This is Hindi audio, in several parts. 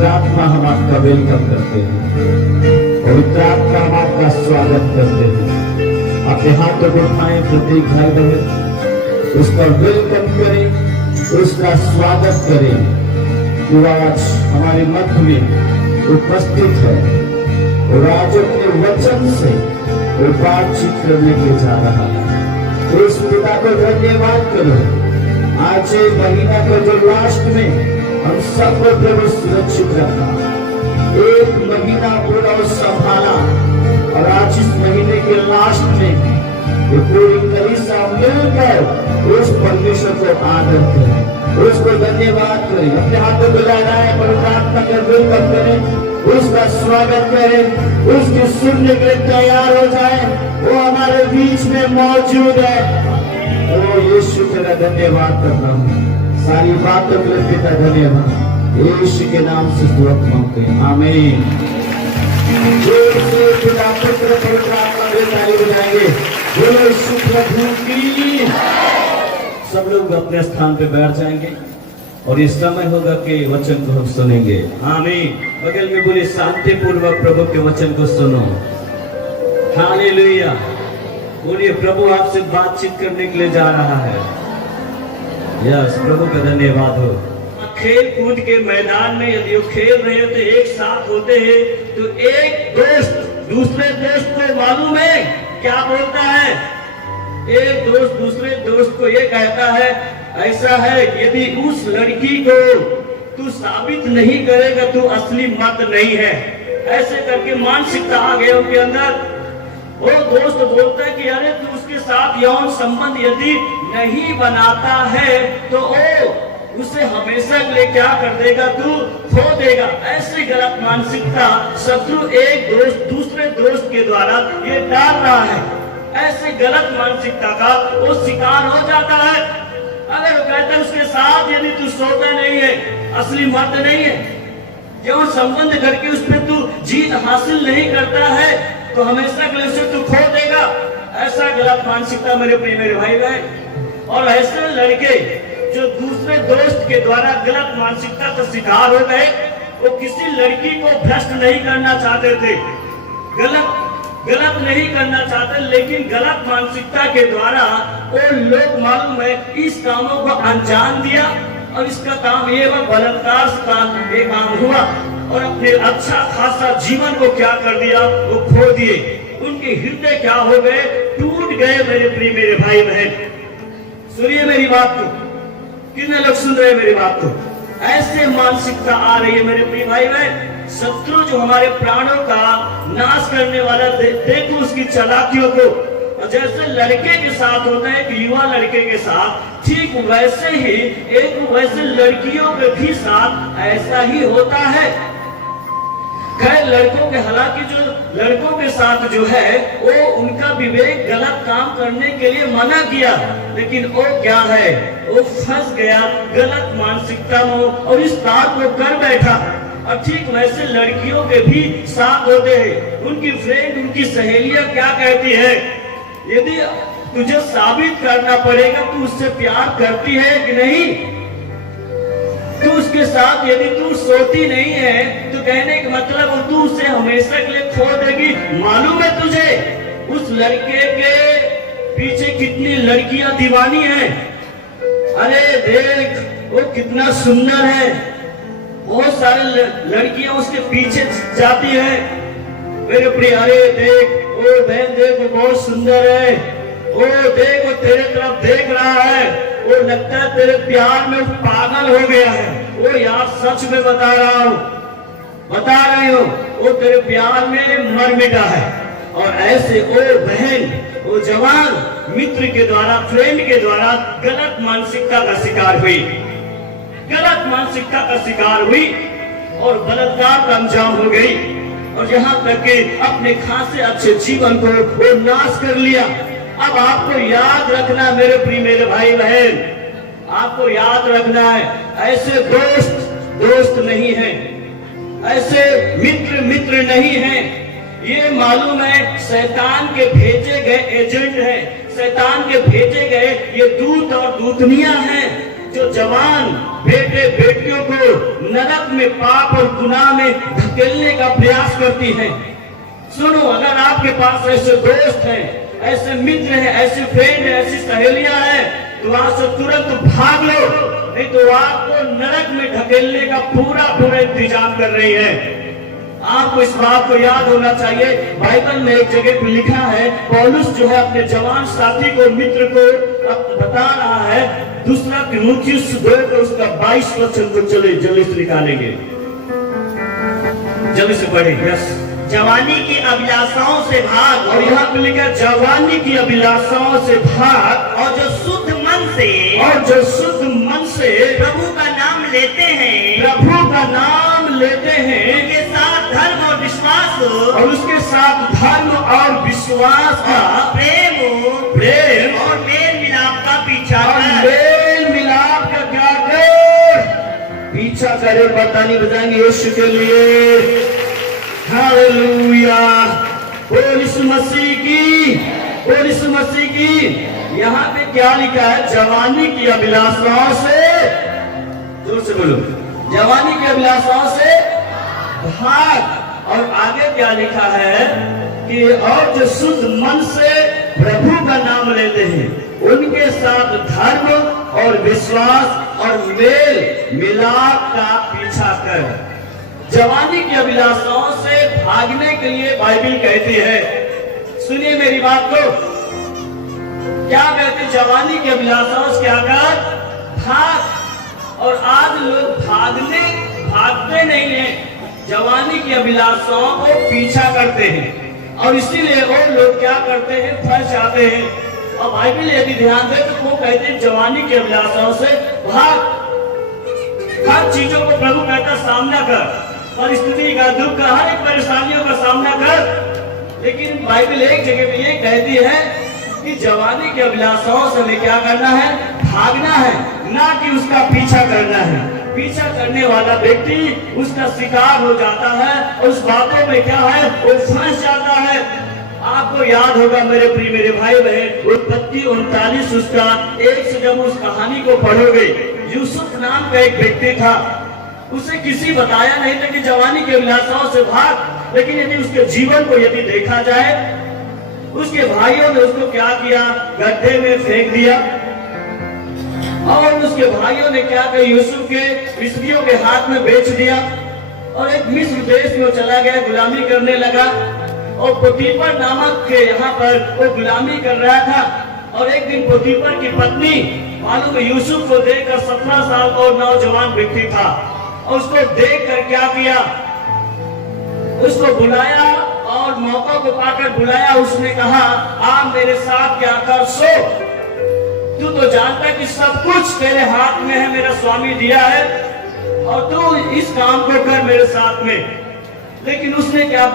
पवित्र आत्मा हम आपका वेलकम करते हैं, पवित्र आत्मा हम आपका स्वागत करते हैं। अपने हाथों को उठाएं, प्रत्येक भाई बहन उसका वेलकम करें, उसका स्वागत करें। वो आज हमारे मध्य में उपस्थित है और आज अपने वचन से वो बातचीत करने के जा रहा है। उस पिता को धन्यवाद करो। आज एक महीना का जो लास्ट में हम सबको प्रभु सुरक्षित रखा, एक महीना पूरा संभाला और आज इस महीने के लास्ट में ये पूरी कलीसिया मिलकर उस परमेश्वर को आदर करें, उसको धन्यवाद करें। अपने हाथों को लगाए, पवित्र आत्मा का वेलकम करें, उसका स्वागत करें, उसकी सुनने के लिए तैयार हो जाए। वो हमारे बीच में मौजूद है। ओ यीशु तेरा धन्यवाद करता हूँ, सारी बातों के लिए पिता धन्यवाद। यीशु के नाम से दुआ मांगते हैं, आमीन। जोर से पिता पुत्र पवित्र आत्मा के ताली बजाएंगे। बोलो यीशु प्रभु की। सब लोग अपने स्थान पे बैठ जाएंगे और इस समय होगा कि वचन को हम सुनेंगे, आमीन। बगल में बोले शांति पूर्वक प्रभु के वचन को सुनो। हालेलुया। बोलिए प्रभु आपसे बातचीत करने के लिए जा रहा है। यस, प्रभु का धन्यवाद हो। खेल कूद के मैदान में यदि वो खेल रहे होते, एक साथ होते हैं, तो एक दोस्त दूसरे दोस्त को मालूम है क्या बोलता है? एक दोस्त दूसरे दोस्त को ये कहता है, ऐसा है यदि उस लड़की को तू साबित नहीं करेगा तो असली मत नहीं है। ऐसे करके मानसिकता आ गया उनके अंदर। वो दोस्त बोलता है कि अरे तू उसके साथ यौन संबंध यदि नहीं बनाता है तो उसे हमेशा के लिए क्या कर देगा, तू खो देगा। ऐसी गलत मानसिकता शत्रु एक दोस्त दूसरे दोस्त के द्वारा ये डाल रहा है। ऐसे गलत मानसिकता का वो शिकार हो जाता है। अगर वो कहता है उसके साथ यदि तू सोता नहीं है, असली मत नहीं है, जो संबंध करके उस पर तू जीत हासिल नहीं करता है तो हमेशा के लिए उसे तू खो देगा। ऐसा गलत मानसिकता मेरे प्रिय मेरे भाई बहन। और ऐसे लड़के जो दूसरे दोस्त के द्वारा गलत मानसिकता का शिकार हो गए, वो किसी लड़की को भ्रष्ट नहीं करना चाहते थे, गलत नहीं करना चाहते, लेकिन गलत मानसिकता के द्वारा वो लोग मालूम है इस कामों को अंजाम दिया और इसका काम ये बलात्कार का ये काम हुआ और अपने अच्छा खासा जीवन को क्या कर दिया, वो खो दिए। उनके हृदय क्या हो गए, टूट गए। मेरे प्रिय मेरे भाई बहन, सुनिए मेरी बात को। कितने लोग सुन रहे हैं मेरी बात को? ऐसे मानसिकता आ रही है मेरे प्रिय भाई बहन। शत्रु जो हमारे प्राणों का नाश करने वाला, देखो उसकी चालाकियों को। और जैसे लड़के के साथ होता है, एक युवा लड़के के साथ, ठीक वैसे ही वैसे लड़कियों के भी साथ ऐसा ही होता है। खैर लड़कों के, हालांकि जो लड़कों के साथ जो है वो उनका विवेक गलत काम करने के लिए मना किया, लेकिन वो क्या है, वो फंस गया गलत मानसिकता में और इस बात को कर बैठा। और ठीक वैसे लड़कियों के भी साथ होते हैं। उनकी फ्रेंड, उनकी सहेलियां क्या कहती है, यदि तुझे साबित करना पड़ेगा तू उससे प्यार करती है कि नहीं, तू उसके साथ यदि तू सोती नहीं है तो कहने का मतलब तू उसे हमेशा के लिए खो देगी। मालूम है तुझे उस लड़के के पीछे कितनी लड़कियां दीवानी हैं? अरे देख वो कितना सुंदर है, बहुत सारी लड़कियां उसके पीछे जाती हैं। मेरे प्रिय, अरे देख वो बहन, देख वो बहुत सुंदर है, वो देख वो तेरे तरफ देख रहा है, वो लगता है तेरे प्यार में पागल हो गया है। वो यार सच में बता रहा हूँ, बता रही हूँ, वो तेरे प्यार में मर मिटा है। और ऐसे वो बहन, वो जवान मित्र के द्वारा, फ्रेंड के द्वारा गलत मानसिकता का शिकार हुई, गलत मानसिकता का शिकार हुई और बलात्कार का अंजाम हो गई। और यहाँ तक कि अपने खासे अच्छे जीवन को वो नाश कर लिया। अब आपको याद रखना मेरे प्रिय मेरे भाई बहन, आपको याद रखना है, ऐसे दोस्त नहीं है, ऐसे मित्र नहीं है। ये मालूम है शैतान के भेजे गए एजेंट है, शैतान के भेजे गए ये दूत और दूतनियां हैं। जो जवान बेटे बेटियों को नरक में, पाप और गुनाह में धकेलने का प्रयास करती हैं। सुनो, अगर आपके पास ऐसे दोस्त हैं, ऐसे मित्र हैं, ऐसे फ्रेंड हैं, ऐसी सहेलियां हैं, तो वहां से तुरंत भाग लो, नहीं तो आपको नरक में धकेलने का पूरा इंतजाम कर रही है। आपको इस बात को याद होना चाहिए। बाइबल में एक जगह पर लिखा है, पौलुस जो है अपने जवान साथी को, मित्र को बता रहा है, दूसरा तीमुथियुस 2 को उसका 22 वचन को चले जल्दी से निकालेंगे, जल्दी से पढ़े। यस, जवानी की अभिलाषाओं से भाग, और यहाँ पे लिखा जवानी की अभिलाषाओं से भाग, और जो शुद्ध मन से प्रभु का नाम लेते हैं, उनके साथ धर्म और विश्वास, और उसके साथ धर्म और विश्वास का प्रेम और मेल मिलाप का पीछा और कर। मेल मिलाप का क्या कर पीछा करे। बतानी बजाएंगे यीशु के लिए। हालेलुया, बोल यीशु मसीह की, बोल यीशु मसीह की। यहाँ पे क्या लिखा है? जवानी की अभिलाषाओं से, जोर से बोलो, जवानी की अभिलाषाओं से भाग। और आगे क्या लिखा है कि और जो शुद्ध मन से प्रभु का नाम लेते हैं, उनके साथ धर्म और विश्वास और मेल मिलाप का पीछा कर। जवानी की अभिलाषाओं से भागने के लिए बाइबल कहती है, सुनिए मेरी बात को, क्या कहते? जवानी की अभिलाषाओं से क्या कर? भाग। और आज लोग भागते नहीं है, जवानी की अभिलाषाओं को पीछा करते हैं, और इसीलिए वो लोग क्या करते हैं? फंस जाते हैं। और बाइबल यदि ध्यान दे तो वो कहते हैं जवानी की अभिलाषाओं से भाग। हर चीजों को प्रभु कहता सामना कर, परिस्थिति का, दुख का, हर एक परेशानियों का सामना कर। लेकिन बाइबल एक जगह पे ये कहती है कि जवानी की अभिलाषाओं से हमें क्या करना है? भागना है, ना कि उसका पीछा करना है। पीछा करने वाला व्यक्ति उसका शिकार हो जाता है, और उस बातों में क्या है? वो फंस जाता है। आपको याद होगा मेरे प्रिय मेरे भाई बहन, उत्पत्ति 39 उसका 1 से जब उस कहानी को पढ़ोगे, यूसुफ नाम का एक व्यक्ति था, उसे किसी बताया नहीं था कि जवानी की अभिलाषाओं से भाग। लेकिन यदि उसके जीवन को यदि देखा जाए, उसके भाइयों ने उसको क्या किया? गड्ढे में फेंक दिया। और उसके भाइयों ने क्या किया? यूसुफ के मिस्रियों के हाथ में बेच दिया, और एक मिस्र देश में चला गया, गुलामी करने लगा। और पोतीफर नामक के यहाँ पर वो गुलामी कर रहा था। और एक दिन पोतीफर की पत्नी मालूम यूसुफ को देखकर, 17 साल का नौजवान व्यक्ति था, और उसको देखकर क्या किया? उसको बुलाया, और मौका को पाकर बुलाया। उसने कहा, आप मेरे साथ क्या कर? सो, तू तो जानता है कि सब कुछ तेरे हाथ में है, मेरा स्वामी दिया है, और तू इस काम को कर मेरे साथ में। लेकिन उसने क्या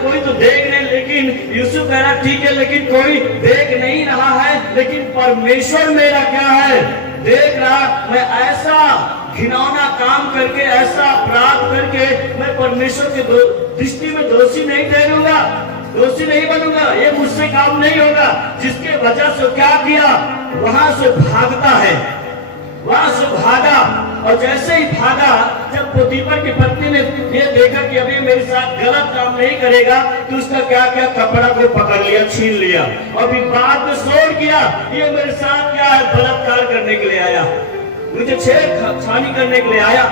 कोई तो देख नहीं। लेकिन यूसुफ कह रहा ठीक है, लेकिन कोई देख नहीं रहा है, लेकिन परमेश्वर मेरा क्या है? देख रहा। मैं ऐसा घिनौना काम करके, ऐसा अपराध करके मैं परमेश्वर के दृष्टि में दोषी नहीं ठहरूंगा, दोषी नहीं बनूंगा। ये मुझसे काम नहीं होगा। जिसके वजह से क्या किया? वहां से भागता है, वहां से भागा। और जैसे ही भागा, जब पोतीफर की पत्नी ने ये देखा कि अभी मेरे साथ गलत काम नहीं करेगा, तो उसका क्या किया? कपड़ा को पकड़ लिया, छीन लिया, और फिर बाद में शोर किया, ये मेरे साथ क्या है? बलात्कार करने के लिए आया, मुझे छेड़खानी करने के लिए आया।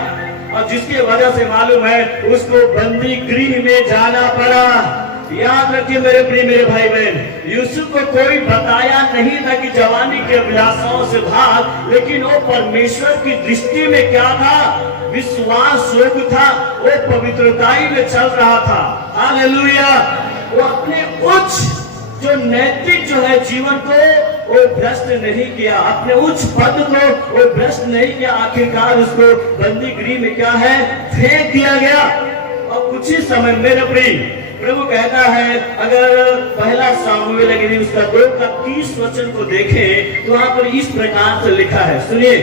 और जिसकी वजह से मालूम है उसको बंदी गृह में जाना पड़ा। याद रखिए मेरे प्रिय मेरे भाई बहन, यूसुफ को कोई बताया नहीं था कि जवानी की अभिलाषाओं से भाग। लेकिन वो परमेश्वर की दृष्टि में क्या था? विश्वास योग्य था, वो पवित्रताई में चल रहा था। हालेलुया। वो अपने उच्च जो नैतिक जो है जीवन को वो भ्रष्ट नहीं किया, अपने उच्च पद को वो भ्रष्ट नहीं किया। आखिरकार उसको बंदी गृह में क्या है? फेंक दिया गया। और कुछ ही समय मेरे प्रिय प्रभु कहता है, अगर पहला सामुएल अगर उसका 2 का 30 वचन को देखें तो वहां पर इस प्रकार से लिखा है, सुनिए।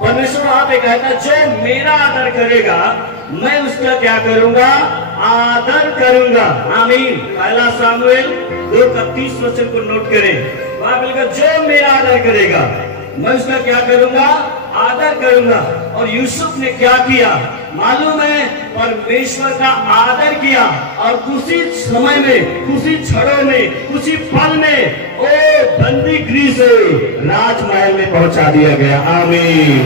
परमेश्वर वहां पे कहता है, जो मेरा आदर करेगा मैं उसका क्या करूंगा? आदर करूंगा। आमीन। पहला सामुएल 2 का 30 वचन को नोट करें। वहां पे लिखा, जो मेरा आदर करेगा मैं उसका क्या करूंगा, आदर करूंगा। और यूसुफ ने क्या किया मालूम है, परमेश्वर का आदर किया और उसी समय में, उसी क्षणों में, उसी पल में वो बंदी गृह से राजमहल में पहुंचा दिया गया। आमीन।